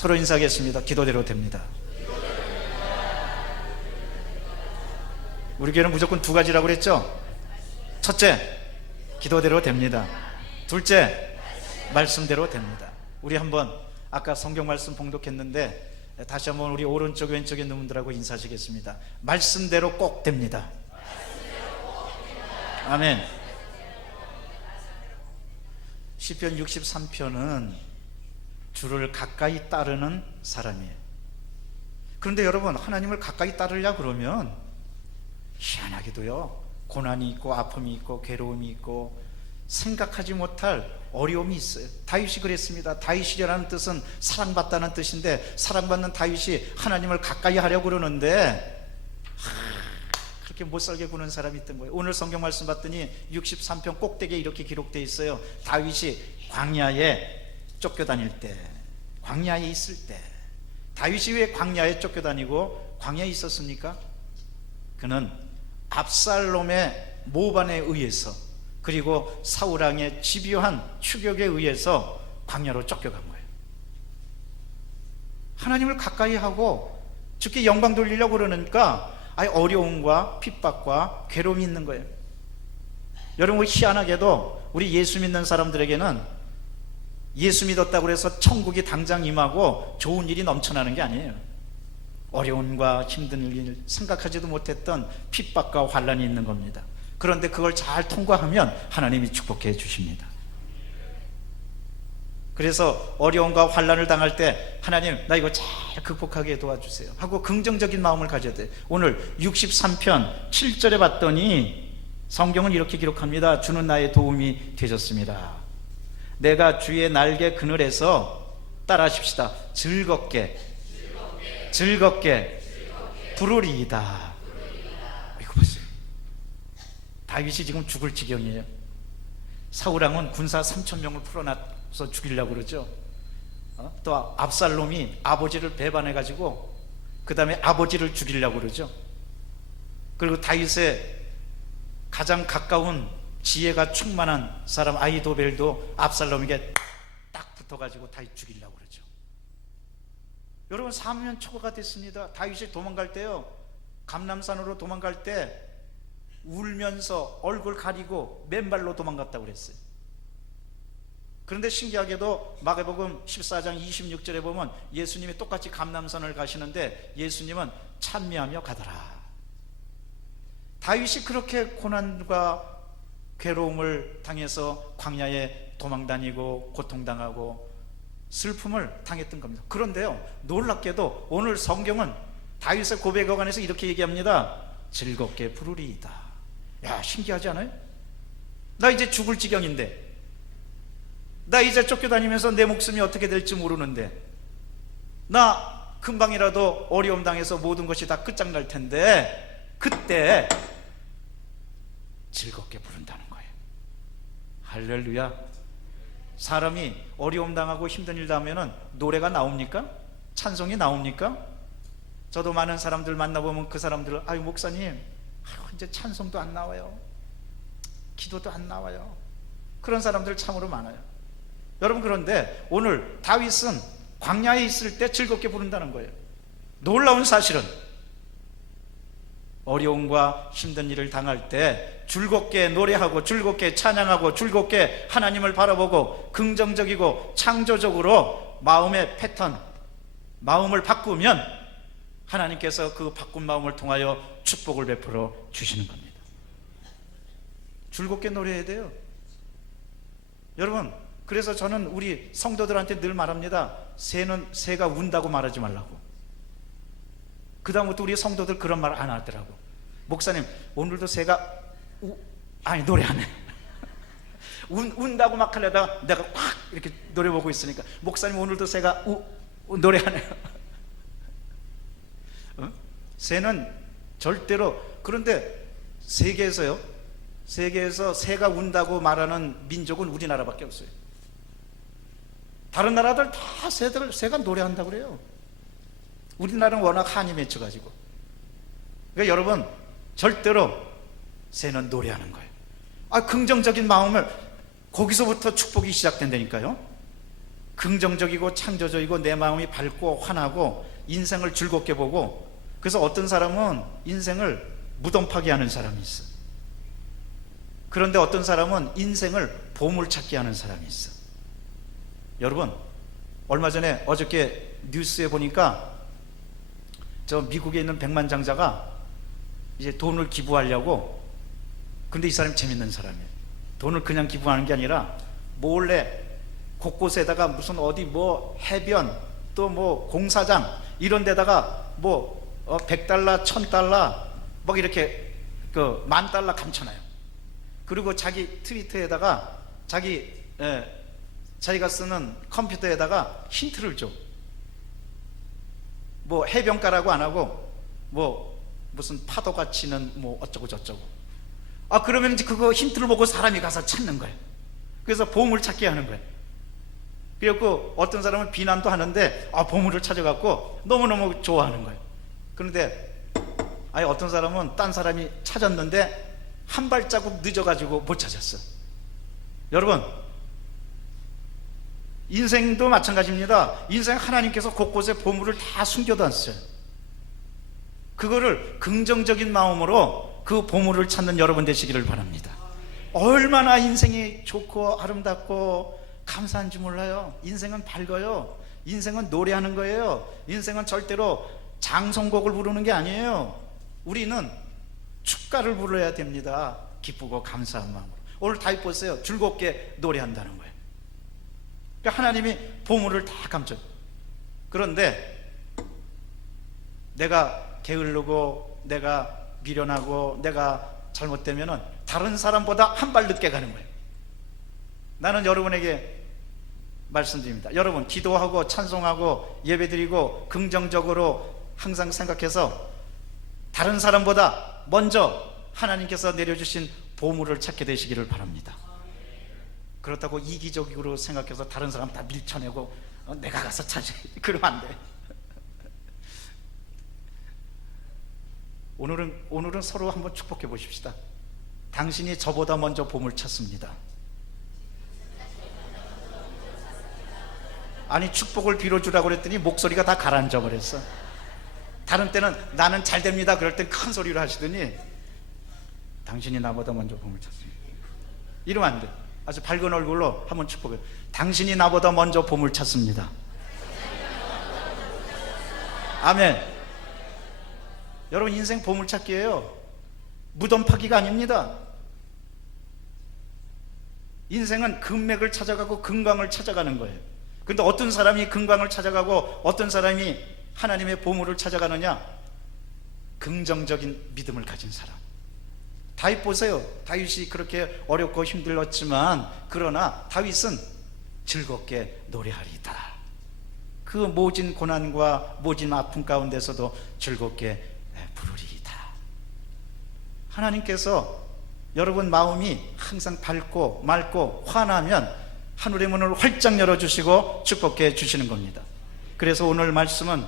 서로 인사하겠습니다. 기도대로 됩니다. 우리 교회는 무조건 두 가지라고 그랬죠? 첫째, 기도대로 됩니다. 둘째, 말씀대로 됩니다. 우리 한번 아까 성경 말씀 봉독했는데 다시 한번 우리 오른쪽 왼쪽에 있는 분들하고 인사하시겠습니다. 말씀대로 꼭 됩니다. 아멘. 시편 63편은 주를 가까이 따르는 사람이에요. 그런데 여러분, 하나님을 가까이 따르려 그러면 희한하게도요, 고난이 있고 아픔이 있고 괴로움이 있고 생각하지 못할 어려움이 있어요. 다윗이 그랬습니다. 다윗이라는 뜻은 사랑받다는 뜻인데, 사랑받는 다윗이 하나님을 가까이 하려고 그러는데 그렇게 못살게 구는 사람이 있던 거예요. 오늘 성경 말씀 봤더니 63편 꼭대기에 이렇게 기록되어 있어요. 다윗이 광야에 쫓겨다닐 때, 광야에 있을 때. 다윗이 왜 광야에 쫓겨다니고 광야에 있었습니까? 그는 압살롬의 모반에 의해서, 그리고 사울왕의 집요한 추격에 의해서 광야로 쫓겨간 거예요. 하나님을 가까이 하고 주께 영광 돌리려고 그러니까 어려움과 핍박과 괴로움이 있는 거예요. 여러분, 희한하게도 우리 예수 믿는 사람들에게는 예수 믿었다고 해서 천국이 당장 임하고 좋은 일이 넘쳐나는 게 아니에요. 어려움과 힘든 일, 생각하지도 못했던 핍박과 환난이 있는 겁니다. 그런데 그걸 잘 통과하면 하나님이 축복해 주십니다. 그래서 어려움과 환난을 당할 때 하나님, 나 이거 잘 극복하게 도와주세요 하고 긍정적인 마음을 가져야 돼요. 오늘 63편 7절에 봤더니 성경은 이렇게 기록합니다. 주는 나의 도움이 되셨습니다. 내가 주의 날개 그늘에서 따라하십시다. 즐겁게 부르리이다. 이거 보세요. 다윗이 지금 죽을 지경이에요. 사울왕은 군사 3,000명을 풀어놔서 죽이려고 그러죠. 또 압살롬이 아버지를 배반해가지고 그 다음에 아버지를 죽이려고 그러죠. 그리고 다윗의 가장 가까운 지혜가 충만한 사람 아히도벨도 압살롬에게 딱 붙어가지고 다윗 죽이려고 그러죠. 여러분, 사면 초과가 됐습니다. 다윗이 도망갈 때요, 감람산으로 도망갈 때 울면서 얼굴 가리고 맨발로 도망갔다고 그랬어요. 그런데 신기하게도 마가복음 14장 26절에 보면 예수님이 똑같이 감람산을 가시는데 예수님은 찬미하며 가더라. 다윗이 그렇게 고난과 괴로움을 당해서 광야에 도망다니고 고통당하고 슬픔을 당했던 겁니다. 그런데요, 놀랍게도 오늘 성경은 다윗의 고백에 관해서 이렇게 얘기합니다. 즐겁게 부르리이다. 야, 신기하지 않아요? 나 이제 죽을 지경인데, 나 이제 쫓겨다니면서 내 목숨이 어떻게 될지 모르는데, 나 금방이라도 어려움 당해서 모든 것이 다 끝장날 텐데, 그때 즐겁게 부른다는 거예요. 할렐루야. 사람이 어려움 당하고 힘든 일 당하면 노래가 나옵니까? 찬송이 나옵니까? 저도 많은 사람들 만나보면 그 사람들, 아유 목사님, 이제 찬송도 안 나와요, 기도도 안 나와요. 그런 사람들 참으로 많아요. 여러분, 그런데 오늘 다윗은 광야에 있을 때 즐겁게 부른다는 거예요. 놀라운 사실은 어려움과 힘든 일을 당할 때 즐겁게 노래하고 즐겁게 찬양하고 즐겁게 하나님을 바라보고 긍정적이고 창조적으로 마음의 패턴, 마음을 바꾸면 하나님께서 그 바꾼 마음을 통하여 축복을 베풀어 주시는 겁니다. 즐겁게 노래해야 돼요. 여러분, 그래서 저는 우리 성도들한테 늘 말합니다. 새가 운다고 말하지 말라고. 그 다음부터 우리 성도들 그런 말 안 하더라고. 목사님, 오늘도 새가 아니 노래 안 해. 운다고 막 하려다가 내가 확 이렇게 노래 보고 있으니까, 목사님 오늘도 새가 노래 안 해요. 새는 절대로, 그런데 세계에서 새가 운다고 말하는 민족은 우리나라밖에 없어요. 다른 나라들 다 새가 노래한다고 그래요. 우리나라는 워낙 한이 맺혀가지고. 그러니까 여러분, 절대로 새는 노래하는 거예요. 긍정적인 마음을, 거기서부터 축복이 시작된다니까요. 긍정적이고 창조적이고 내 마음이 밝고 환하고 인생을 즐겁게 보고, 그래서 어떤 사람은 인생을 무덤파게 하는 사람이 있어. 그런데 어떤 사람은 인생을 보물찾기 하는 사람이 있어. 여러분, 얼마 전에 어저께 뉴스에 보니까 저 미국에 있는 백만장자가 이제 돈을 기부하려고, 근데 이 사람이 재밌는 사람이에요. 돈을 그냥 기부하는 게 아니라 몰래 곳곳에다가 무슨 어디 뭐 해변 또 뭐 공사장 이런 데다가 뭐 $100, $1000 막 이렇게 그 $10,000 감춰놔요. 그리고 자기 트위터에다가 자기가 쓰는 컴퓨터에다가 힌트를 줘. 뭐 해변가라고 안 하고 뭐 무슨 파도가 치는 뭐 어쩌고 저쩌고. 그러면 이제 그거 힌트를 보고 사람이 가서 찾는 거예요. 그래서 보물 찾기 하는 거예요. 그래갖고 어떤 사람은 비난도 하는데 보물을 찾아갖고 너무너무 좋아하는 거예요. 그런데 어떤 사람은 딴 사람이 찾았는데 한 발자국 늦어가지고 못 찾았어. 여러분, 인생도 마찬가지입니다. 인생 하나님께서 곳곳에 보물을 다 숨겨놨어요. 그거를 긍정적인 마음으로 그 보물을 찾는 여러분 되시기를 바랍니다. 얼마나 인생이 좋고 아름답고 감사한지 몰라요. 인생은 밝아요. 인생은 노래하는 거예요. 인생은 절대로 장송곡을 부르는 게 아니에요. 우리는 축가를 불러야 됩니다. 기쁘고 감사한 마음으로. 오늘 다윗 보세요. 즐겁게 노래한다는 거예요. 그러니까 하나님이 보물을 다 감춰. 그런데 내가 게으르고 내가 미련하고 내가 잘못되면은 다른 사람보다 한 발 늦게 가는 거예요. 나는 여러분에게 말씀드립니다. 여러분, 기도하고 찬송하고 예배드리고 긍정적으로 항상 생각해서 다른 사람보다 먼저 하나님께서 내려주신 보물을 찾게 되시기를 바랍니다. 그렇다고 이기적으로 생각해서 다른 사람 다 밀쳐내고 내가 가서 찾아야지, 그러면 안 돼. 오늘은 서로 한번 축복해 보십시다. 당신이 저보다 먼저 보물 찾습니다. 아니, 축복을 빌어주라고 그랬더니 목소리가 다 가라앉아 버렸어. 다른 때는 나는 잘 됩니다 그럴 땐 큰 소리로 하시더니 당신이 나보다 먼저 보물 찾습니다. 이러면 안 돼. 아주 밝은 얼굴로 한번 축복해. 당신이 나보다 먼저 보물 찾습니다. 아멘. 여러분, 인생 보물 찾기예요. 무덤 파기가 아닙니다. 인생은 금맥을 찾아가고 금강을 찾아가는 거예요. 근데 어떤 사람이 금강을 찾아가고 어떤 사람이 하나님의 보물을 찾아가느냐? 긍정적인 믿음을 가진 사람. 다윗 보세요. 다윗이 그렇게 어렵고 힘들었지만 그러나 다윗은 즐겁게 노래하리다. 그 모진 고난과 모진 아픔 가운데서도 즐겁게 부르리이다. 하나님께서 여러분 마음이 항상 밝고 맑고 환하면 하늘의 문을 활짝 열어주시고 축복해 주시는 겁니다. 그래서 오늘 말씀은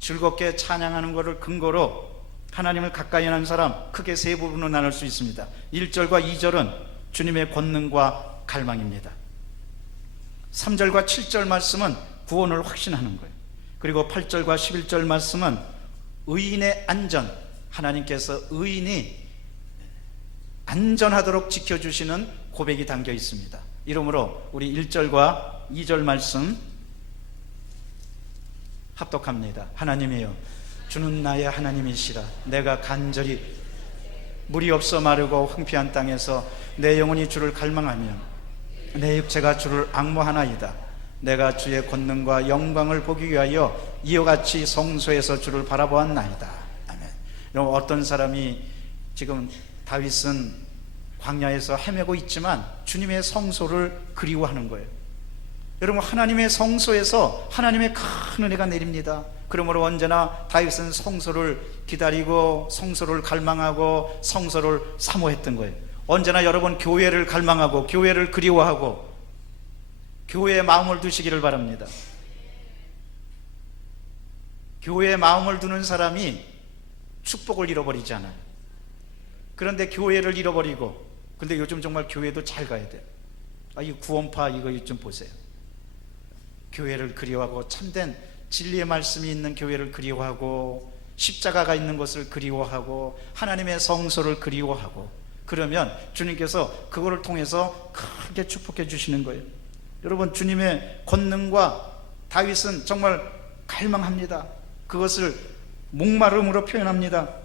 즐겁게 찬양하는 것을 근거로 하나님을 가까이 하는 사람 크게 세 부분으로 나눌 수 있습니다. 1절과 2절은 주님의 권능과 갈망입니다. 3절과 7절 말씀은 구원을 확신하는 거예요. 그리고 8절과 11절 말씀은 의인의 안전, 하나님께서 의인이 안전하도록 지켜주시는 고백이 담겨 있습니다. 이러므로 우리 1절과 2절 말씀 합독합니다. 하나님이여, 주는 나의 하나님이시라. 내가 간절히 물이 없어 마르고 황폐한 땅에서 내 영혼이 주를 갈망하며 내 육체가 주를 앙모하나이다. 내가 주의 권능과 영광을 보기 위하여 이와 같이 성소에서 주를 바라보았나이다. 아멘. 여러분, 어떤 사람이 지금 다윗은 광야에서 헤매고 있지만 주님의 성소를 그리워하는 거예요. 여러분, 하나님의 성소에서 하나님의 큰 은혜가 내립니다. 그러므로 언제나 다윗은 성소를 기다리고 성소를 갈망하고 성소를 사모했던 거예요. 언제나 여러분 교회를 갈망하고 교회를 그리워하고 교회에 마음을 두시기를 바랍니다. 교회에 마음을 두는 사람이 축복을 잃어버리지 않아요. 그런데 교회를 잃어버리고, 근데 요즘 정말 교회도 잘 가야 돼요. 이 구원파 이거 좀 보세요. 교회를 그리워하고 참된 진리의 말씀이 있는 교회를 그리워하고 십자가가 있는 것을 그리워하고 하나님의 성소를 그리워하고, 그러면 주님께서 그거를 통해서 크게 축복해 주시는 거예요. 여러분, 주님의 권능과 다윗은 정말 갈망합니다. 그것을 목마름으로 표현합니다.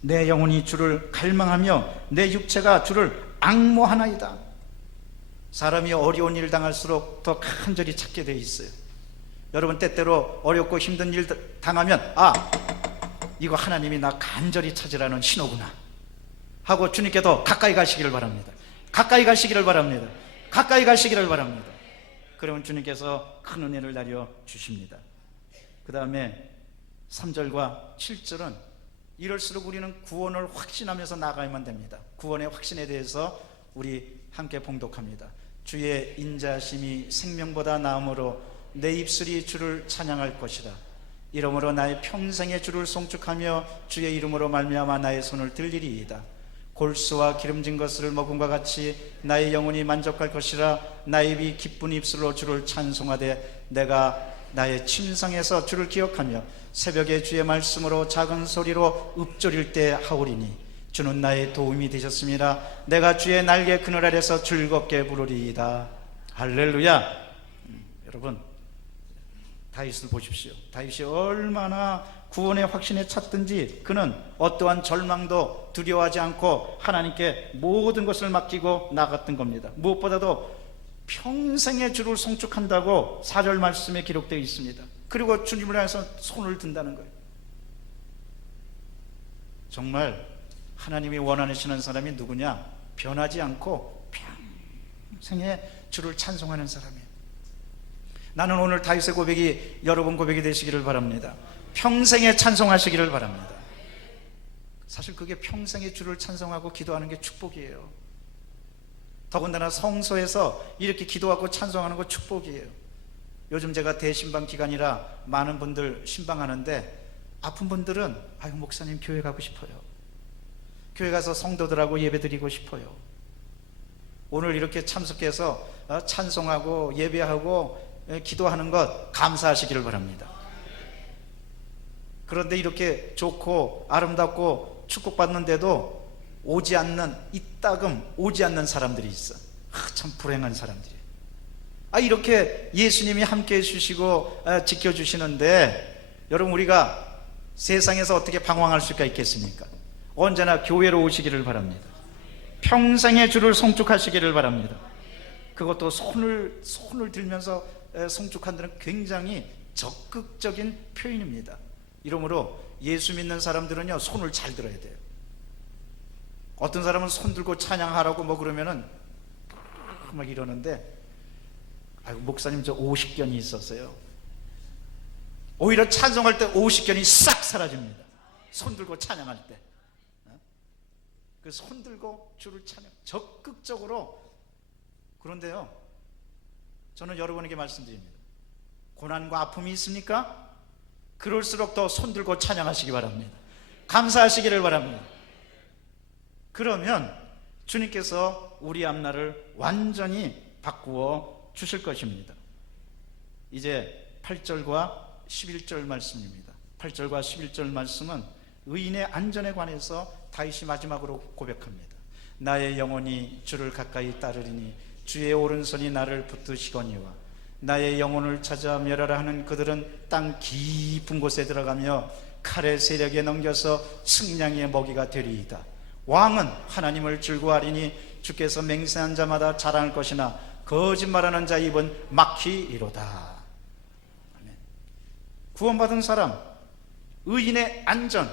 내 영혼이 주를 갈망하며 내 육체가 주를 앙모하나이다. 사람이 어려운 일 당할수록 더 간절히 찾게 돼 있어요. 여러분, 때때로 어렵고 힘든 일 당하면 이거 하나님이 나 간절히 찾으라는 신호구나 하고 주님께 더 가까이 가시기를 바랍니다. 가까이 가시기를 바랍니다. 가까이 가시기를 바랍니다. 그러면 주님께서 큰 은혜를 내려 주십니다. 그 다음에 3절과 7절은 이럴수록 우리는 구원을 확신하면서 나가야만 됩니다. 구원의 확신에 대해서 우리 함께 봉독합니다. 주의 인자심이 생명보다 나음으로 내 입술이 주를 찬양할 것이라. 이러므로 나의 평생에 주를 송축하며 주의 이름으로 말미암아 나의 손을 들리리이다. 골수와 기름진 것을 먹음과 같이 나의 영혼이 만족할 것이라. 나의 입이 기쁜 입술로 주를 찬송하되 내가 나의 침상에서 주를 기억하며 새벽에 주의 말씀으로 작은 소리로 읊조릴 때 하오리니 주는 나의 도움이 되셨습니다. 내가 주의 날개 그늘 아래서 즐겁게 부르리이다. 할렐루야. 여러분, 다윗을 보십시오. 다윗이 얼마나 구원의 확신에 찼든지 그는 어떠한 절망도 두려워하지 않고 하나님께 모든 것을 맡기고 나갔던 겁니다. 무엇보다도 평생에 주를 송축한다고 4절 말씀에 기록되어 있습니다. 그리고 주님을 향해서 손을 든다는 거예요. 정말 하나님이 원하시는 사람이 누구냐? 변하지 않고 평생에 주를 찬송하는 사람이에요. 나는 오늘 다윗의 고백이 여러분 고백이 되시기를 바랍니다. 평생에 찬송하시기를 바랍니다. 사실 그게 평생에 주를 찬송하고 기도하는 게 축복이에요. 더군다나 성소에서 이렇게 기도하고 찬송하는 거 축복이에요. 요즘 제가 대신방 기간이라 많은 분들 신방하는데, 아픈 분들은 목사님 교회 가고 싶어요. 교회 가서 성도들하고 예배 드리고 싶어요. 오늘 이렇게 참석해서 찬송하고 예배하고 기도하는 것 감사하시기를 바랍니다. 그런데 이렇게 좋고 아름답고 축복받는데도 오지 않는, 이따금 오지 않는 사람들이 있어. 참 불행한 사람들이. 이렇게 예수님이 함께 해주시고 지켜주시는데, 여러분, 우리가 세상에서 어떻게 방황할 수가 있겠습니까? 언제나 교회로 오시기를 바랍니다. 평생에 주를 송축하시기를 바랍니다. 그것도 손을 들면서 송축한다는 굉장히 적극적인 표현입니다. 이러므로 예수 믿는 사람들은요, 손을 잘 들어야 돼요. 어떤 사람은 손 들고 찬양하라고 그러면은 막 이러는데, 목사님 저 오십견이 있었어요. 오히려 찬송할 때 오십견이 싹 사라집니다. 손 들고 찬양할 때. 그 손 들고 주를 찬양, 적극적으로. 그런데요, 저는 여러분에게 말씀드립니다. 고난과 아픔이 있습니까? 그럴수록 더 손 들고 찬양하시기 바랍니다. 감사하시기를 바랍니다. 그러면 주님께서 우리 앞날을 완전히 바꾸어 주실 것입니다. 이제 8절과 11절 말씀입니다. 8절과 11절 말씀은 의인의 안전에 관해서 다윗이 마지막으로 고백합니다. 나의 영혼이 주를 가까이 따르리니 주의 오른손이 나를 붙드시거니와 나의 영혼을 찾아 멸하라 하는 그들은 땅 깊은 곳에 들어가며 칼의 세력에 넘겨서 승냥이의 먹이가 되리이다. 왕은 하나님을 즐거워하리니 주께서 맹세한 자마다 자랑할 것이나 거짓말하는 자 입은 막히리로다. 아멘. 구원받은 사람, 의인의 안전,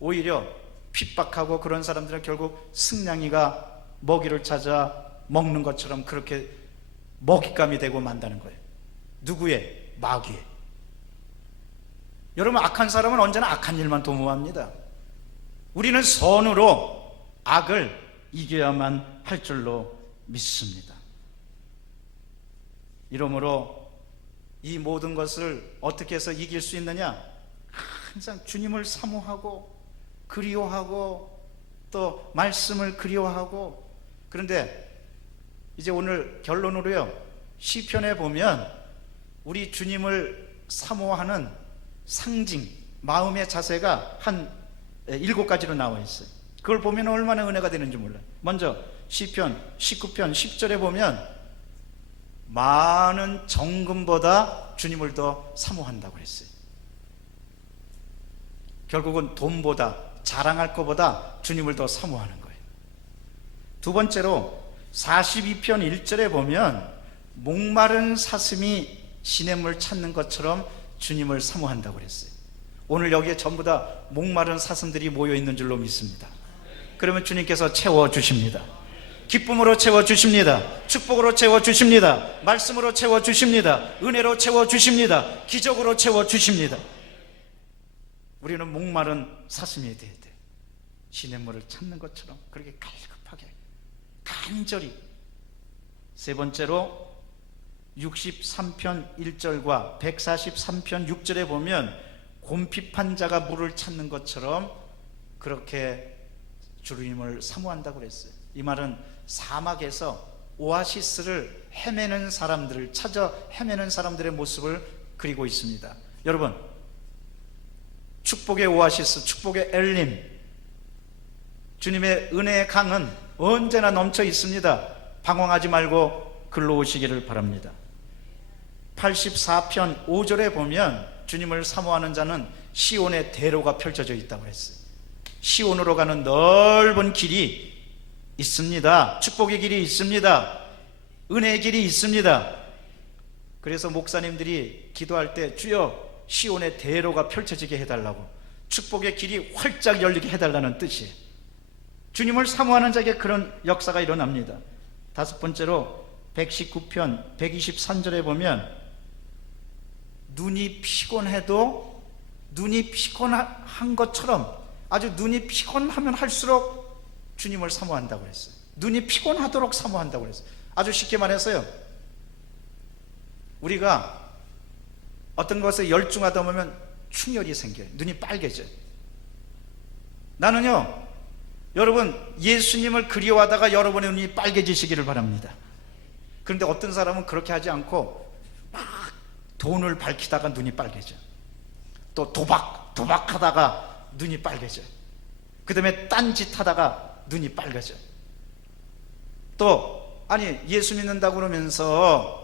오히려 핍박하고 그런 사람들은 결국 승냥이가 먹이를 찾아 먹는 것처럼 그렇게 먹잇감이 되고 만다는 거예요. 누구의? 마귀의. 여러분, 악한 사람은 언제나 악한 일만 도모합니다. 우리는 선으로 악을 이겨야만 할 줄로 믿습니다. 이러므로 이 모든 것을 어떻게 해서 이길 수 있느냐? 항상 주님을 사모하고 그리워하고 또 말씀을 그리워하고. 그런데 이제 오늘 결론으로요, 시편에 보면 우리 주님을 사모하는 상징, 마음의 자세가 한 7가지로 나와 있어요. 그걸 보면 얼마나 은혜가 되는지 몰라요. 먼저 시편 19편 10절에 보면 많은 정금보다 주님을 더 사모한다고 했어요. 결국은 돈보다, 자랑할 것보다 주님을 더 사모하는 거예요. 두 번째로 42편 1절에 보면 목마른 사슴이 시냇물 찾는 것처럼 주님을 사모한다고 그랬어요. 오늘 여기에 전부 다 목마른 사슴들이 모여 있는 줄로 믿습니다. 그러면 주님께서 채워주십니다. 기쁨으로 채워주십니다. 축복으로 채워주십니다. 말씀으로 채워주십니다. 은혜로 채워주십니다. 기적으로 채워주십니다. 우리는 목마른 사슴이 돼야 돼. 시냇물을 찾는 것처럼 그렇게 갈급하게, 간절히. 세 번째로 63편 1절과 143편 6절에 보면 곰핍한 자가 물을 찾는 것처럼 그렇게 주님을 사모한다고 그랬어요. 이 말은 사막에서 오아시스를 헤매는 사람들을 찾아 헤매는 사람들의 모습을 그리고 있습니다. 여러분, 축복의 오아시스, 축복의 엘림, 주님의 은혜의 강은 언제나 넘쳐 있습니다. 방황하지 말고 글로 오시기를 바랍니다. 84편 5절에 보면 주님을 사모하는 자는 시온의 대로가 펼쳐져 있다고 했어요. 시온으로 가는 넓은 길이 있습니다. 축복의 길이 있습니다. 은혜의 길이 있습니다. 그래서 목사님들이 기도할 때 주여 시온의 대로가 펼쳐지게 해달라고, 축복의 길이 활짝 열리게 해달라는 뜻이에요. 주님을 사모하는 자에게 그런 역사가 일어납니다. 다섯 번째로 119편 123절에 보면 눈이 피곤해도 눈이 피곤한 것처럼, 아주 눈이 피곤하면 할수록 주님을 사모한다고 했어요. 눈이 피곤하도록 사모한다고 했어요. 아주 쉽게 말해서요, 우리가 어떤 것에 열중하다 보면 충혈이 생겨요. 눈이 빨개져요. 나는요, 여러분, 예수님을 그리워하다가 여러분의 눈이 빨개지시기를 바랍니다. 그런데 어떤 사람은 그렇게 하지 않고 막 돈을 밝히다가 눈이 빨개져. 또 도박하다가 눈이 빨개져. 그 다음에 딴짓 하다가 눈이 빨개져. 또 아니, 예수 믿는다고 그러면서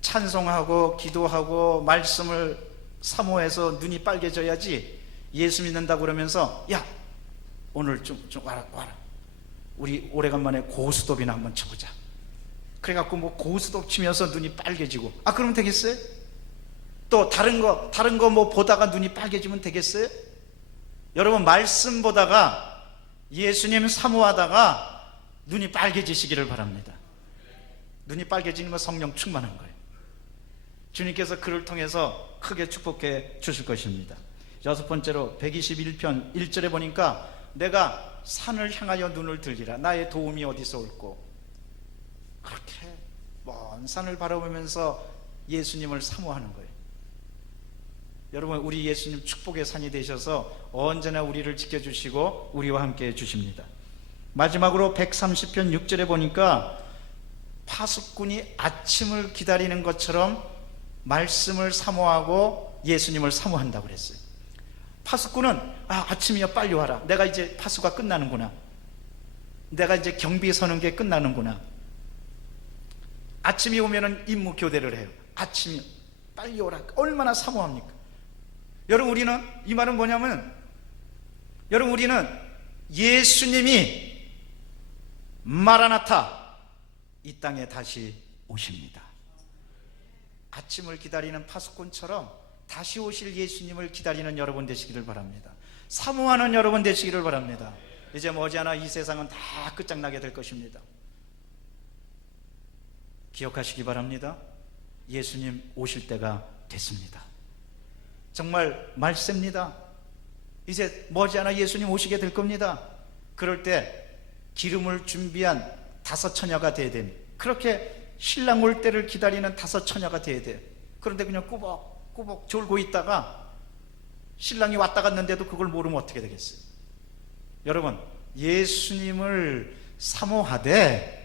찬송하고 기도하고 말씀을 사모해서 눈이 빨개져야지, 예수 믿는다고 그러면서 야 오늘 좀 와라 우리 오래간만에 고스톱이나 한번 쳐보자. 그래갖고 뭐 고스톱 치면서 눈이 빨개지고, 그러면 되겠어요? 또 다른 거 뭐 보다가 눈이 빨개지면 되겠어요? 여러분, 말씀 보다가 예수님 사모하다가 눈이 빨개지시기를 바랍니다. 눈이 빨개지는 건 성령 충만한 거예요. 주님께서 그를 통해서 크게 축복해 주실 것입니다. 여섯 번째로 121편 1절에 보니까 내가 산을 향하여 눈을 들리라. 나의 도움이 어디서 올꼬. 그렇게 먼 산을 바라보면서 예수님을 사모하는 거예요. 여러분, 우리 예수님 축복의 산이 되셔서 언제나 우리를 지켜주시고 우리와 함께 해주십니다. 마지막으로 130편 6절에 보니까 파수꾼이 아침을 기다리는 것처럼 말씀을 사모하고 예수님을 사모한다고 그랬어요. 파수꾼은 아침이야 빨리 와라. 내가 이제 파수가 끝나는구나. 내가 이제 경비 서는 게 끝나는구나. 아침이 오면은 임무 교대를 해요. 아침이 빨리 오라. 얼마나 사모합니까? 여러분, 우리는 이 말은 뭐냐면, 여러분, 우리는 예수님이 마라나타, 이 땅에 다시 오십니다. 아침을 기다리는 파수꾼처럼 다시 오실 예수님을 기다리는 여러분 되시기를 바랍니다. 사모하는 여러분 되시기를 바랍니다. 이제 머지않아 이 세상은 다 끝장나게 될 것입니다. 기억하시기 바랍니다. 예수님 오실 때가 됐습니다. 정말 말씀입니다. 이제 머지않아 예수님 오시게 될 겁니다. 그럴 때 기름을 준비한 5 처녀가 돼야 됩니다. 그렇게 신랑 올 때를 기다리는 5 처녀가 돼야 돼요. 그런데 그냥 꾸벅꾸벅 졸고 있다가 신랑이 왔다 갔는데도 그걸 모르면 어떻게 되겠어요? 여러분, 예수님을 사모하되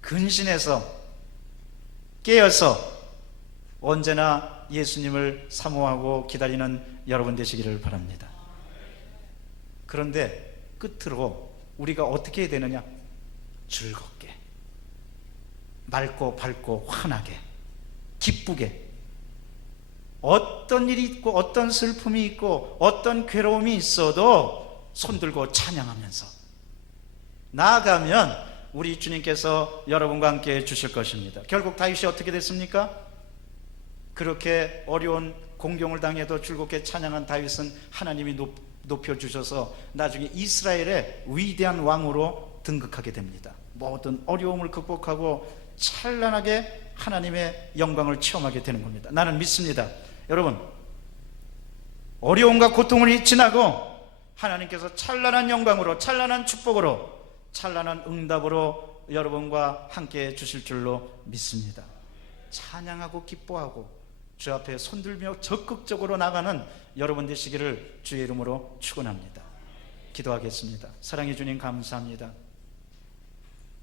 근신해서 깨어서 언제나 예수님을 사모하고 기다리는 여러분 되시기를 바랍니다. 그런데 끝으로 우리가 어떻게 해야 되느냐? 즐겁게, 맑고 밝고 환하게, 기쁘게, 어떤 일이 있고 어떤 슬픔이 있고 어떤 괴로움이 있어도 손들고 찬양하면서 나아가면 우리 주님께서 여러분과 함께 주실 것입니다. 결국 다윗이 어떻게 됐습니까? 그렇게 어려운 공경을 당해도 즐겁게 찬양한 다윗은 하나님이 높여주셔서 나중에 이스라엘의 위대한 왕으로 등극하게 됩니다. 모든 어려움을 극복하고 찬란하게 하나님의 영광을 체험하게 되는 겁니다. 나는 믿습니다. 여러분, 어려움과 고통을 지나고 하나님께서 찬란한 영광으로, 찬란한 축복으로, 찬란한 응답으로 여러분과 함께 주실 줄로 믿습니다. 찬양하고 기뻐하고 주 앞에 손들며 적극적으로 나가는 여러분 되시기를 주의 이름으로 축원합니다. 기도하겠습니다. 사랑해 주님 감사합니다.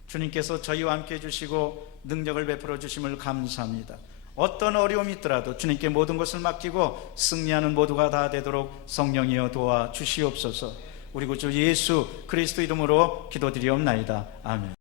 주님께서 저희와 함께 해주시고 능력을 베풀어 주심을 감사합니다. 어떤 어려움이 있더라도 주님께 모든 것을 맡기고 승리하는 모두가 다 되도록 성령이여 도와 주시옵소서. 우리 구주 예수 그리스도 이름으로 기도드리옵나이다. 아멘.